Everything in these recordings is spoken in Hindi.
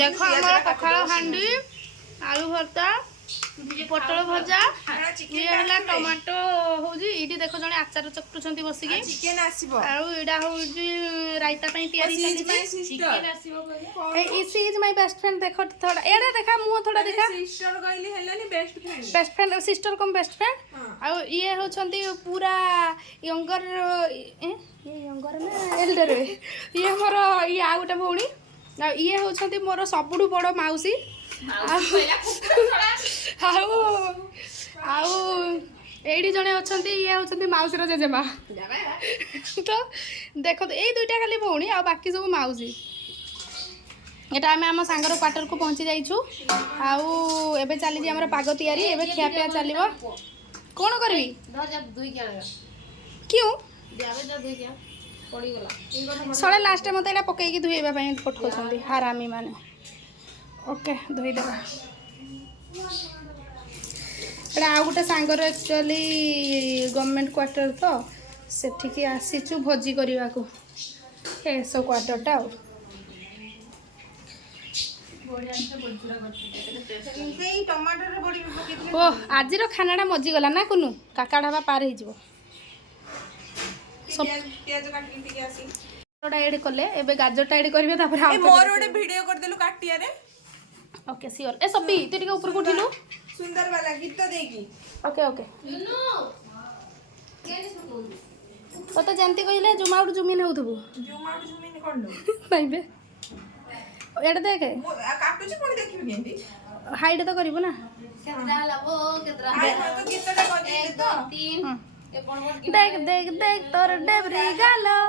देख हमारा पखाड़ हांडी आलू भर्ता पटल भजा ये है टमाटो होजी इटी देखो जने आचार चकटुछंती बसिकी चिकन आसीबो आउ एडा होजी रायता पई तयारी चिकन आसीबो ए इज माय बेस्ट फ्रेंड देखो थोड़ा एडा देखा मुंह थोड़ा देखा सिस्टर कहली हेलानी best friend sister cum best friend आउ ये होछंती पूरा यंगर ये यंगर ना एल्डर ये मोर ये आ गोटे भौणी आ ये होछंती मोर सबुडु बड़ माउसी एडी जने अछंती ये होछंती माउसी रो जेजेमा तो देखो तो ए दुईटा खाली भौणी आ बाकी सब माउसी एटा आमे हम सांगर क्वार्टर को पहुंची जाइछु आउ एबे चली जे हमर पागो तयारी एबे खिया पिया चलीबो कोन करबी धर जा दुई क्या क्यों देबे जा दुई क्या पड़ी गला सळे लास्ट मते एला पकई की धुइबा पई पठौछंती हरामी माने ओके धोई देबा एटा आ गोटे सांगर एक्चुअली गवर्नमेंट क्वार्टर तो सेठी आसीचु भोजी करने को हे सो क्वार्टरटा ओ आज खानाटा मजी गला ना कुनु काका ढाबा पार हो एड कले एबे गाजरटा एड करबे तापर हम मोर ओडे वीडियो कर देलु काटिया रे ओके श्योर ए सब्बी तू टिके ऊपर को उठिलु सुंदर वाला गीत देगी ओके ओके तो तो जानती कहले जुम आउट जुमिन होतबो जुम आउट जुमिन कोन नहीं बे एड देख काटुची कोन देखिबि केंदी हाइड तो करिवो ना केतरा लाबो केतरा हाय तो गीतटा कहि तो 3 देख देख देख तोर डेबरी गालो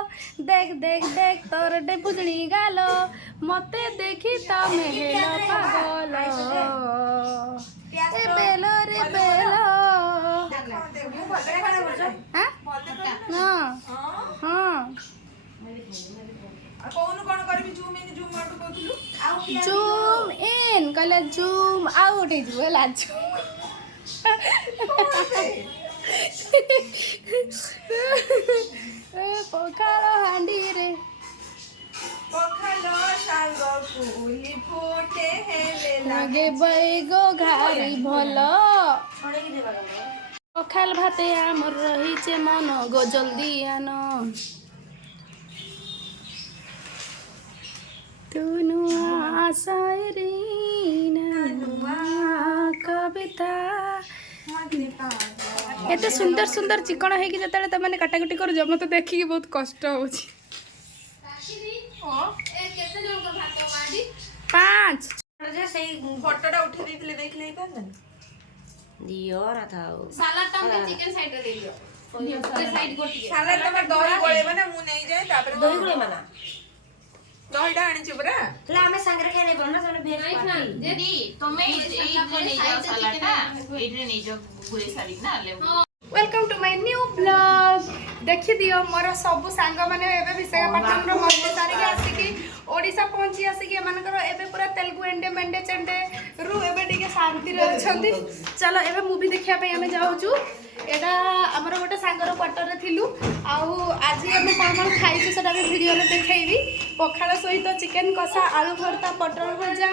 देख देख देख तोर डेबुजणी गालो मते देखी त मेहेला पागल ए बेलो रे बेलो हां हां कौन कौन करबी जूम इन जूम आउट कहथुलु जूम इन कहले जूम आउट हे जु लाजू पखाल हांडी रे पखाल सांग फूली फुटे हेले लगे बैगो घारी भल पखाल भाते आमर रहीचे मन गो जल्दी आन तू नुआ शायरी नुआ कविता एत सुंदर सुंदर चिकन है कि जतले त माने काटाकुटी कर जो मते देखि के बहुत कष्ट होछि ए केते जन को भात गाडी 5 जे सही फोटोटा उठे देथिले देखले ही पान दियो रा थाओ सलाद टम चिकन साइड रे दियो साइड गोटी सलाद त दही गोळे माने मु नै जाय तापर दही गोळे माना दहीटा आनी छु बरा ला हमें संगे खाने बोलना सने भेज पार्टी दीदी तुमे इधर नहीं जाओ सलाडा इधर नहीं जाओ पूरे सारी ना ले welcome to my new blog देखि दियो मोर सब सांग माने एबे विशाखापट्टनम रो मस्ती तारिक आसी कि ओडिसा पहुंची आसी कि मानकर एबे पूरा तेलुगु एंडे मेंडे चेंडे रु एबे टिके शांति रे अछंती चलो एबे मूवी देखिया पे हमें जाउचू एटा हमर गोटे सांगर क्वार्टर रे थिलु आउ आज हम कोन खाइछु सेटा भी वीडियो रे देखाइबी पखाल सहित चिकन कसा आलू भरता पटल भजा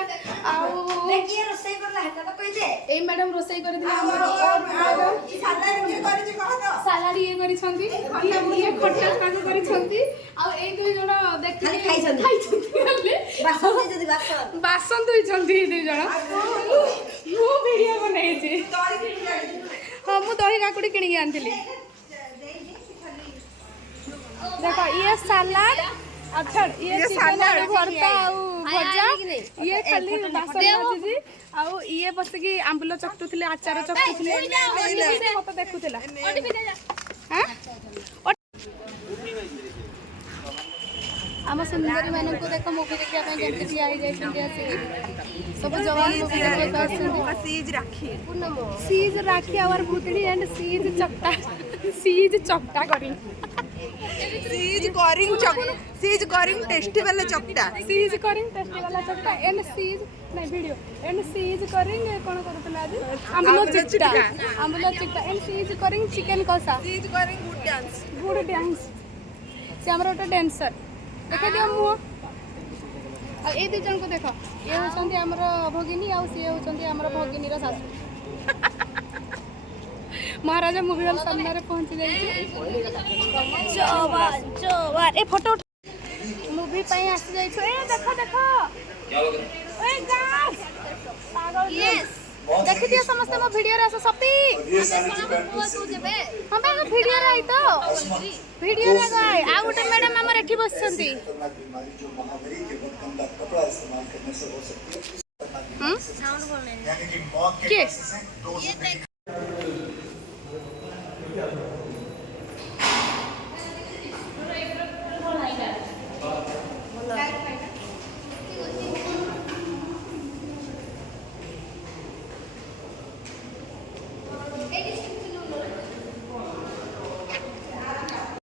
आउ देखिए रोसई करला है तो कहि दे ए मैडम रोसई कर दिला हमर और मैडम सलाड के करि जे कह दो सालाड ये करी छंती खट्टा मुनिया खट्टा काजू करी छंती आ ए दुई जण देखि खाली खाइछंती बासन दे जदी बासन बासन दुई छंती दुई जण मु वीडियो बनाई छी हां मु दही काकुड़ी किनी आनथिली देखो ये सलाड अच्छा ये चिकन भरता आउ भजा ये खाली बासन बाजी आउ ये बस की आंबुल चकटुथिले आचार चकटुथिले मत देखुथिला हां आम सुंदरी मान को देख मूवी देखा जल्दी ठिया हो जाए सब जवान मूवी देखा सीज राखी सीज राखी आवर भूतड़ी एंड सीज चपटा सीज चपटा करी सीज करिंग टेस्टी वाला चपटा सीज करिंग टेस्टी वाला चपटा एंड सीज नहीं वीडियो एंड सीज करिंग कोन करतला आज आंबुल चिट्टा एंड सीज करिंग चिकन कसा सीज करिंग गुड डांस से हमर ओटा डांसर देखा दियो मुह ଆଉ ଏଇ ଦୁଇ ଜଣଙ୍କୁ ଦେଖ, ଇଏ ହେଉଛନ୍ତି ଆମର ଭଗିନୀ ଆଉ ସିଏ ହେଉଛନ୍ତି ଆମର ଭଗିନୀର ଶାଶୁ। ମହାରାଜା ମୁଭି ହଲ୍ ସାମ୍ନାରେ ପହଞ୍ଚି ଯାଇଛୁ। ଏ ଫଟୋ ମୁଭି ପାଇଁ ଆସି ଯାଇଛୁ। ଏ ଦେଖ ଦେଖ, ଏ ଗାର୍ଲସ ଦେଖିଦିଅ ସମସ୍ତେ ମୋ ଭିଡ଼ିଓରେ ଆସ। ସପି ହଁ ବା ଭିଡ଼ିଓରେ ଆଇ ତ ଭିଡ଼ିଓରେ ଗାଏ। ଆଉ ଗୋଟେ ମ୍ୟାଡ଼ାମ ଆମର ଏଠି ବସିଛନ୍ତି। କିଏ